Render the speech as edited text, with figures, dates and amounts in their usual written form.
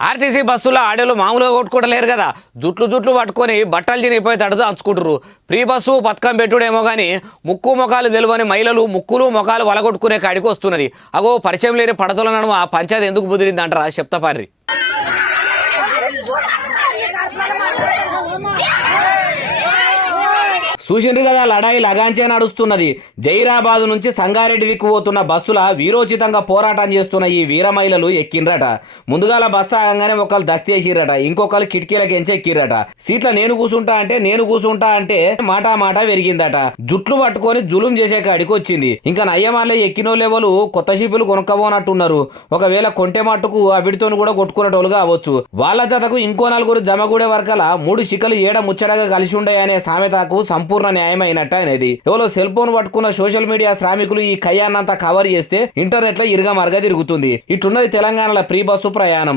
RTC బస్సులో ఆడోళ్ళు మామూలుగా కొట్టుకోవట్లేరు కదా, జుట్లు జుట్లు పట్టుకొని బట్టలు చినిగిపోయి తడుతూ అంచుకుంటారు. ఫ్రీ బస్సు పథకం పెట్టుడేమో కానీ ముక్కు ముఖాలు తెలియని మహిళలు ముక్కులు ముఖాలు వలగొట్టుకునే కాడికి వస్తున్నది. అగో పరిచయం లేని పడతల నడుమ పంచాయతీ ఎందుకు బుదిరింది అంటారా చెప్తాపారి. చూసిండ్రు కదా, లడాయి లగాంచే నడుస్తున్నది. జైరాబాద్ నుంచి సంగారెడ్డి దిక్కు పోతున్న బస్సుల వీరోచితంగా పోరాటం చేస్తున్న ఈ వీర మహిళలు ఎక్కిండ్రట. ముందుగాల బస్సు ఆగంగానే ఒకళ్ళు దస్తేసిరట, ఇంకొకరు కిటికీలకు ఎక్కిరట. సీట్ల నేను కూసుంటా అంటే మాట మాట పెరిగిందట. జుట్లు పట్టుకొని జులుం చేసే కాడికి వచ్చింది. ఇంకా నయ్యమాల్లో ఎక్కినోళ్ళెవలు కొత్త షిప్పులు కొనుక్కపోనట్టున్నారు. ఒకవేళ కొంటె మట్టుకు అవిడితో కూడా కొట్టుకునేటోళ్ళు కావచ్చు. వాళ్ళ జతకు ఇంకో నలుగురు జమగూడే వరకల 3 చిక్కలు ఏడ ముచ్చటగా కలిసి ఉండయనే సామెతకు సంపూర్ణ న్యాయమైనట్టు అనేది. ఎవరో సెల్ ఫోన్ పట్టుకున్న సోషల్ మీడియా శ్రామికులు ఈ కయ్యాన్నంతా కవర్ చేస్తే ఇంటర్నెట్ లో ఇరుగా మరగా తిరుగుతుంది. ఇట్లున్నది తెలంగాణలో ఫ్రీ బస్సు ప్రయాణం.